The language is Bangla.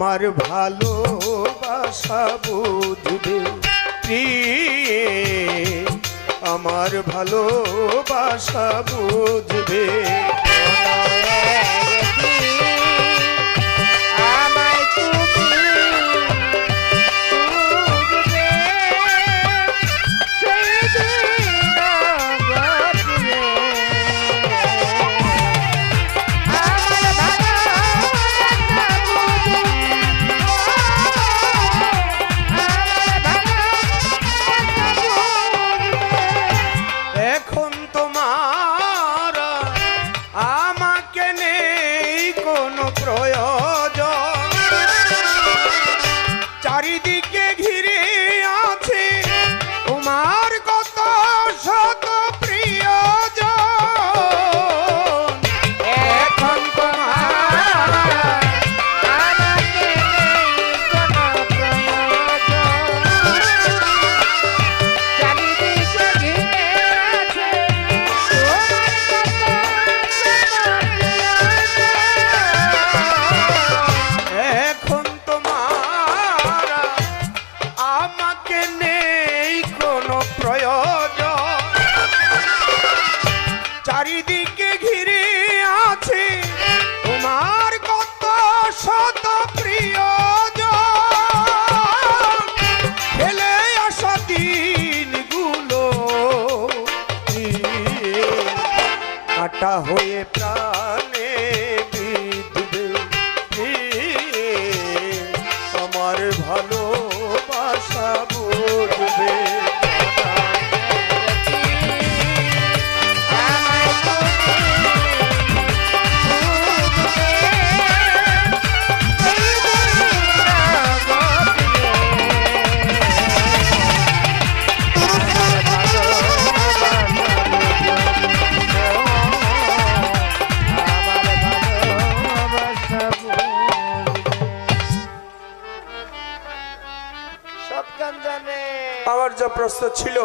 আমার ভালোবাসা বুঝবে? প্রিয়ে আমার ভালোবাসা বুঝবে? রয় হয়ে প্রাণে আমার ভালোবাসা আমার যা প্রশ্ন ছিল